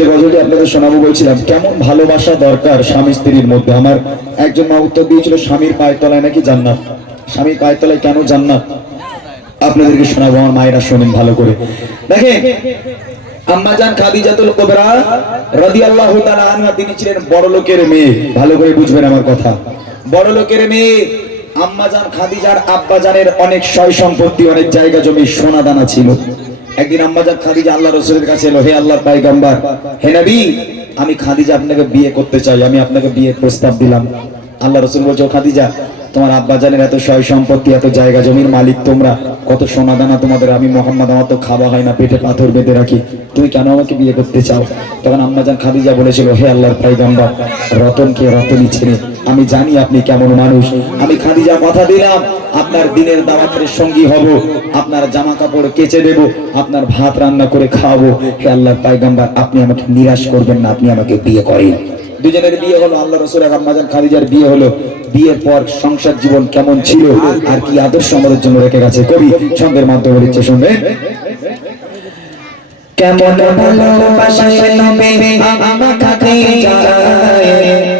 যে গজলটি আপনাদের শোনাবো বলছিলাম, কেমন ভালোবাসা দরকার স্বামী স্ত্রীর মধ্যে? আমার একজন মা উত্তর দিয়েছিল, স্বামীর পায়ের তলায় নাকি জান্নাত? স্বামীর পায়ের তলায় কেন জান্নাত? আপনাদেরকে শোনাবো, আমার মায়েরা শোনেন ভালো করে। আনহা, তিনি ছিলেন বড় লোকের মেয়ে। ভালো করে বুঝবেন আমার কথা। বড় লোকের মেয়ে আম্মাজান খাদিজার আব্বাজানের অনেক সয় সম্পত্তি অনেক জায়গা জমি সোনা দানা ছিল। একদিন আম্মাজাদ খাদিজা আল্লাহ রসুলের কাছে এলো, হে আল্লাহর পাইগাম্বার, হে নবী, আমি খাদিজা আপনাকে বিয়ে করতে চাই, আমি আপনাকে বিয়ে প্রস্তাব দিলাম। আল্লাহ রসুল বলছো খাদিজা তোমার আব্বাজানের এত সয় সম্পত্তি, এত জায়গা, জমির মালিক তোমরা, কত সোনা দানা তোমাদের, আমি মোহাম্মদ আমার তো খাওয়া হয় না, পেটে পাথর বেঁধে রাখি। তুমি কেন আমাকে বিয়ে করতে চাও? তখন আম্মাজান খাদিজা বলেছিল, হে আল্লাহর পাইগাম্বার রতনকে রতনই ছেড়ে আমি জানি আপনি কেমন মানুষ। আমি খাদিজা কথা দিলাম, আপনার দিনের দাওয়াতের সঙ্গী হব, আপনার জামা কাপড় কেচে দেব, আপনার ভাত রান্না করে খাওয়াবো। হে আল্লাহর পাইগাম্বার আপনি আমাকে নিরাশ করবেন না, আপনি আমাকে বিয়ে করেন। দুজনের বিয়ে হলো, আল্লাহ রসুল এক আম্মাজান খাদিজার বিয়ে হলো। বিয়ের পর সংসার জীবন কেমন ছিল? আর কি আদর্শ আমাদের জন্য রেখে গেছে? কবি সঙ্গের মাধ্যমে লিখছে শুনবেন কেমন ভালোবাসায় আমাকে যায়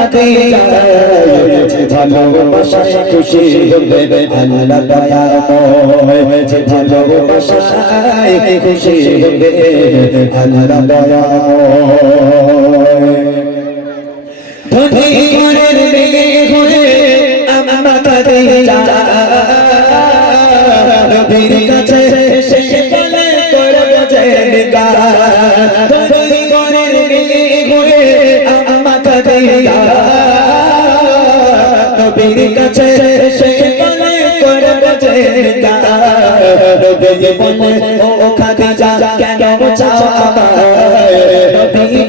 কাছে যায় খুশি হবে আল্লাহ দয়াময় ভালোবাসায় খুশি হবে আল্লাহ দয়াময় ধনী ঘরের মেয়ে হয়ে আমার কাছে নবীর কাছে জেনকা বলে ও খাদিজা কেন চাও আমায়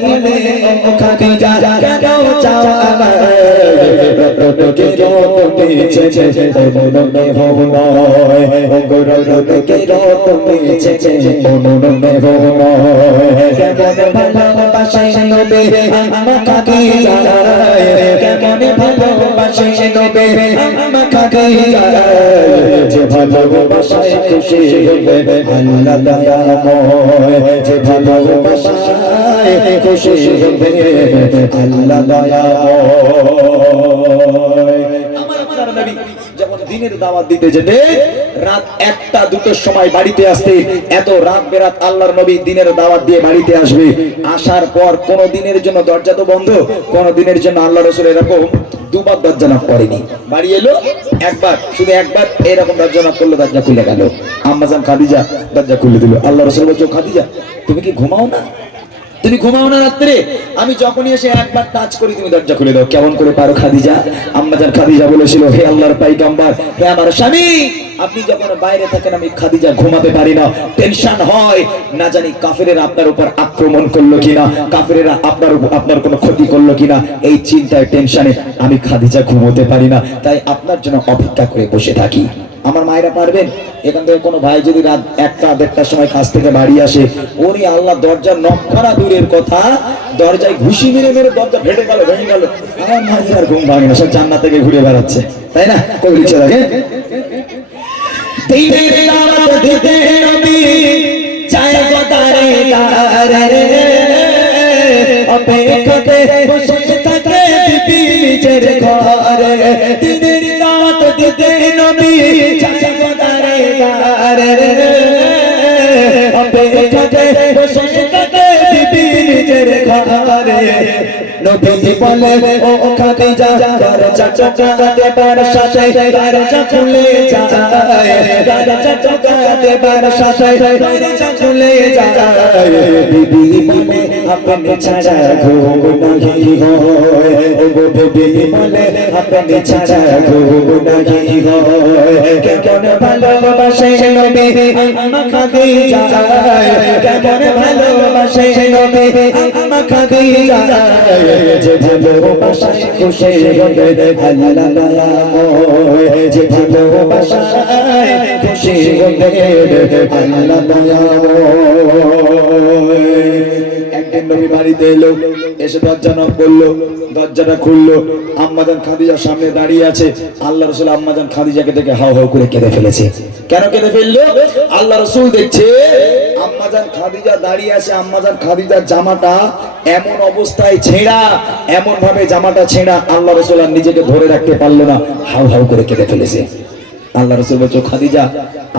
বলে ও খাদিজা কেন চাও আমার কাকে যখন দিনের দাওয়াত দিতে রাত একটা, দুটোর সময় বাড়িতে আসতে, এত রাত বেরাত আল্লাহর নবী দিনের দাওয়াত দিয়ে বাড়িতে আসবে। আসার পর কোন দিনের জন্য দরজা তো বন্ধ, কোন দিনের জন্য আল্লাহ রসুল এরকম দুবার দরজা knock করেনি। বাড়ি এলো, একবার, শুধু একবার এরকম দরজা knock করল, দরজা খুলে গেল। আম্মাজান খাদিজা দরজা খুলে দিল। আল্লাহ রসুল বলছো খাদিজা, তুমি কি ঘুমাও না? তুমি ঘুমাও না রাত্রে? আমি যখনই এসে একবার টাচ করি, তুমি দরজা খুলে দাও। কেমন করে পারো খাদিজা? আম্মাজান খাদিজা বলেছিল, হে আল্লাহর পাইগাম্বার, হে আমার স্বামী, আপনি যখন বাইরে থাকেন, আমি খাদিজা ঘুমাতে পারি না। টেনশন হয়, না জানি কাফেরেরা আপনার উপর আক্রমণ করল কিনা, কাফেরেরা আপনার উপর আপনার কোনো ক্ষতি করল কিনা। এই চিন্তায়, টেনশনে আমি খাদিজা ঘুমোতে পারি না। তাই আপনার জন্য অপেক্ষা করে বসে থাকি। আমার মায়েরা পারবেন? এখান থেকে কোনো ভাই যদি রাত একটা, দেড়টার সময় কাছ থেকে বাড়ি আসে ওরে আল্লাহ দরজার নক করা দূরের কথা, দরজায় ঘুষি মেরে মেরে দরজা ভেঙে গেল ভেঙে গেল। আমার মায়ের আর ঘুম ভাঙে না সব জান্নাত থেকে ঘুরে বেড়াচ্ছে। তাই না? কবি তারে অপেক্ষাতে বসে থাকে দিবি নিজের ঘরে। দিনের দিতে নবী গো তারে তারে অপেক্ষাতে বসে থাকে দিবি নিজের ঘরে। নবী বলে ও খাদিজা দরজা চকাতে বার সাথে দরজা খুলে যায়। দরজা চকাতে বার সাথে দরজা খুলে যায়। বিবি আপনি ছাড়া ঘুম নাহি হয় ও বিবি বলে আপনি ছাড়া ঘুম নাহি হয় কেমন ভালোবাসে নবী আমা খাদিজা, কেমন ভালোবাসে নবী, আম্মা খাদিজা, যে ভালোবাসায় খুশি হবে, আল্লাহ দয়াময় যে ভালোবাসায় খুশি হবে, আল্লাহ দয়াময় একদিন নবী বাড়িতে এলো, এসে দরজা নক করল, দরজাটা খুললো। আম্মাজান সামনে দাঁড়িয়ে আছে। আল্লাহ রসুল আম্মাজান খাদিজাকে দেখে হাও হাও করে কেঁদে ফেলেছে। কেন কেঁদে ফেলল? আল্লাহ রসুল দেখছে আম্মাজান খাদিজা দাঁড়িয়ে আছে। আম্মাজান খাদিজার জামাটা এমন অবস্থায় ছেঁড়া এমন ভাবে জামাটা ছেঁড়া আল্লাহ রসুল আর নিজেকে ধরে রাখতে পারল না। হাউ হাউ করে কেঁদে ফেলেছে। আল্লাহ রসুল বলছো খাদিজা,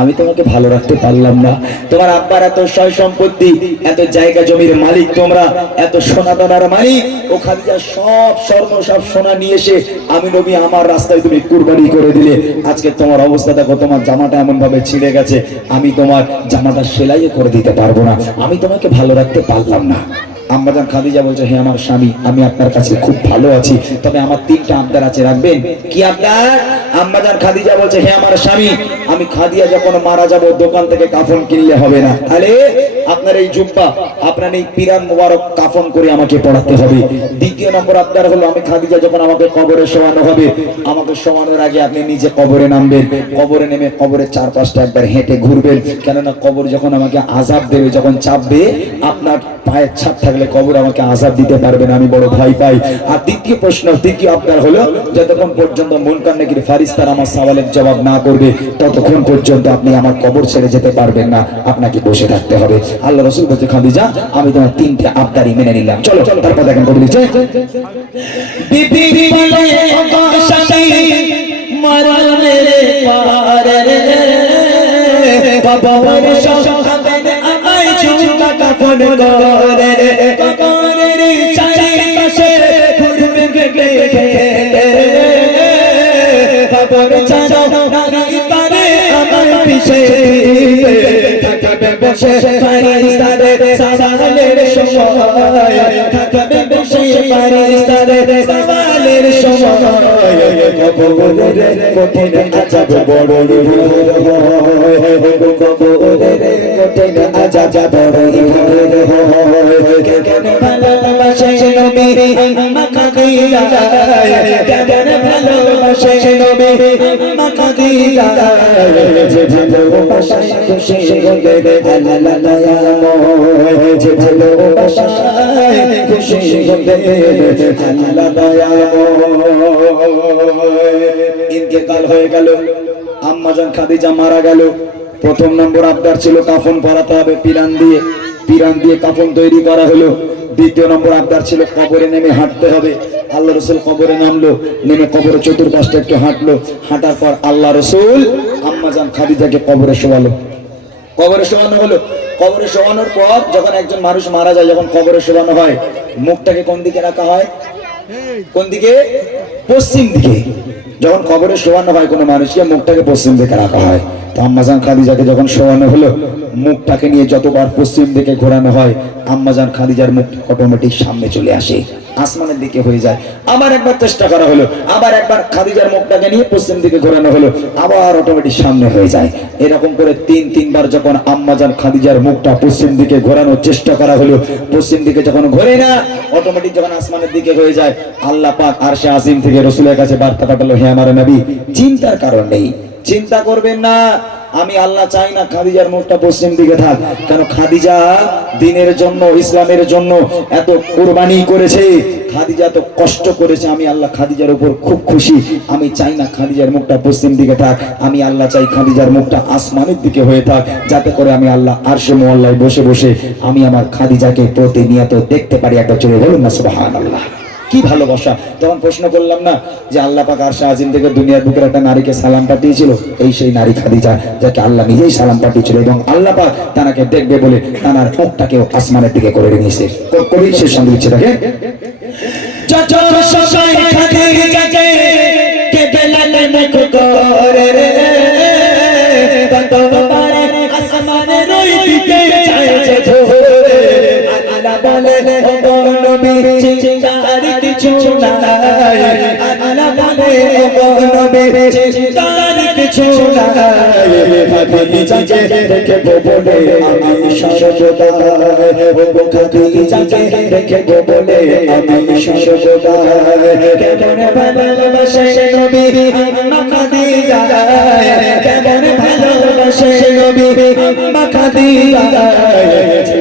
আমি তোমাকে ভালো রাখতে পারলাম না। তোমার আব্বার এত সয় সম্পত্তি, এত জায়গা জমির মালিক তোমরা, এত সোনা দানার মালিক। ও খাদিজা, সব স্বর্ণ, সব সোনা নিয়ে এসে আমি নবী, আমার রাস্তায় তুমি কুরবানি করে দিলে। আজকে তোমার অবস্থা দেখো, তোমার জামাটা এমন ভাবে ছিঁড়ে গেছে। আমি তোমার জামাটা সেলাই করে দিতে পারব না। আমি তোমাকে ভালো রাখতে পারলাম না। আম্মাজান খাদিজা বলছে, হে আমার স্বামী, আমি আপনার কাছে খুব ভালো আছি। তবে আমার তিনটা আবদার আছে, রাখবেন? কি আবদার? আম্মাজান খাদিজা বলছে, হে আমার স্বামী, আমি খাদিয়া যখন মারা যাব, দোকান থেকে কাফন কিনলে হবে না। তাহলে আপনার এই জুব্বা, আপনার এই পিরান মোবারক কাফন করে আমাকে পড়াতে হবে। দ্বিতীয় নম্বর আবদার হলো, আমি খাদিজা যখন আমাকে কবরে শোয়ানো হবে, আমাকে শোয়ানোর আগে আপনি নিজে কবরে নামবেন। কবরে নেমে কবরের চার পাঁচটা একবার হেঁটে ঘুরবেন। কেননা কবর যখন আমাকে আজাব দেবে, যখন চাপবে, আপনার পায়ের ছাপ থাকলে কবর আমাকে আজাব দিতে পারবে না, আমি বড় ভয় পাই। আর দ্বিতীয় প্রশ্ন, দ্বিতীয় আপনার হলো, যতক্ষণ পর্যন্ত মন কান্নাকির ফারিস্তার আমার সওয়ালের জবাব না করবে ততক্ষণ পর্যন্ত আপনি আমার কবর ছেড়ে যেতে পারবেন না আপনাকে বসে থাকতে হবে আল্লাহ রসুল বলছে খাদিজা আমি তোমার তিনটে আবদারি মেনে নিলাম চলো চলো তারপর দেখেন বিবি ওগো স্বামী মরণের পারে কবর সহাবেন আমায় ঝুঁকা কাফন করে কবর ছাড়াও নারী পারে আমার পিছে থাকবে বসে ফারিস্তারে সাওয়ালের সময়। থাকবে বসে ফারিস্তারে সাওয়ালের সময়। কবরের কঠিন আজাব বড় কবরের কঠিন আজাব বড় কেন ভালোবাসে নবী, মাখা দিয়া কেন ইন্তেকাল হয়ে গেল আম্মাজান খাদিজা মারা গেল। প্রথম নম্বর আবদার ছিল কাফন পরাতে হবে, পিরান দিয়ে পিরান দিয়ে কাফন তৈরি করা হলো। দ্বিতীয় নম্বর আবদার ছিল কবরে নেমে হাঁটতে হবে। আল্লাহ রসুল কবরে নামলো, নেমে কবরে চতুর্পাশটা একটু হাঁটলো। হাঁটার পর আল্লাহ রসুল আম্মাজান খাদিজাকে কবরে শোয়ালো। কবরে শোয়ানো হলো। কবরে শোয়ানোর পর যখন একজন মানুষ মারা যায়, যখন কবরে শোয়ানো হয়, মুখটাকে কোন দিকে রাখা হয়? কোন দিকে? পশ্চিম দিকে। যখন কবরে শোয়ানো হয় কোনো মানুষকে, মুখটাকে পশ্চিম দিকে রাখা হয়। আম্মাজান খাদিজাকে যখন শোয়ানো হলো, মুখটাকে নিয়ে যতবার পশ্চিম দিকে ঘোরানো হয়, আম্মাজান খাদিজার মুখ অটোমেটিক সামনে চলে আসে, আসমানের দিকে হয়ে যায়। আবার একবার চেষ্টা করা হলো, আবার একবার খাদিজার মুখটাকে নিয়ে পশ্চিম দিকে ঘোরানো হলো, আবার অটোমেটিক সামনে হয়ে যায়। এরকম করে তিন, তিনবার যখন আম্মাজান খাদিজার মুখটা পশ্চিম দিকে ঘোরানোর চেষ্টা করা হলো, পশ্চিম দিকে যখন ঘোরে না, অটোমেটিক যখন আসমানের দিকে হয়ে যায়, আল্লাহ পাক আর সে আজিম থেকে রসুলের কাছে বার্তা পাঠালো, হে আমার নবী, চিন্তার কারণ নেই। চিন্তা করবেন না, আমি আল্লাহ চাই না খাদিজার মুখটা পশ্চিম দিকে থাক। কেন খাদিজা দিনের জন্য, ইসলামের জন্য এত কোরবানি করেছে। খাদিজা তো কষ্ট করেছে, আমি আল্লাহ খাদিজার উপর খুব খুশি। আমি চাই না খাদিজার মুখটা পশ্চিম দিকে থাক। আমি আল্লাহ চাই খাদিজার মুখটা আসমানের দিকে হয়ে থাক। যাতে করে আমি আল্লাহ আরশে মোয়াল্লায় বসে বসে আমি আমার খাদিজাকে প্রতিনিয়ত দেখতে পারি, একটা চলে বলুন না, সুবহানাল্লাহ। কি ভালোবাসা? তখন প্রশ্ন করলাম না যে আল্লাহ পাক আর আজিম থেকে দুনিয়ার বুকের একটা নারীকে সালাম পাঠিয়েছিল? এই সেই নারী খাদিজা, যাকে আল্লাহ নিজেই সালাম পাঠিয়েছিল এবং আল্লাহ পাক তানাকে দেখবে বলে তানার মুখটাকেও আসমানের দিকে করে নিয়েছে। ক- কবি শেষ সঙ্গে দিচ্ছে তাকে। চিন্তার কিছু নাই আল্লাহ বলে ও গো নবী চিন্তার বলার কিছু নাই দেখে বলে আমি সর্বদা ও দেখে বলে আমি সর্বদা কেমন ভালোবাসে নবী আম্মা কেমন ভালোবাসে নবী আম্মা খাদিজা যে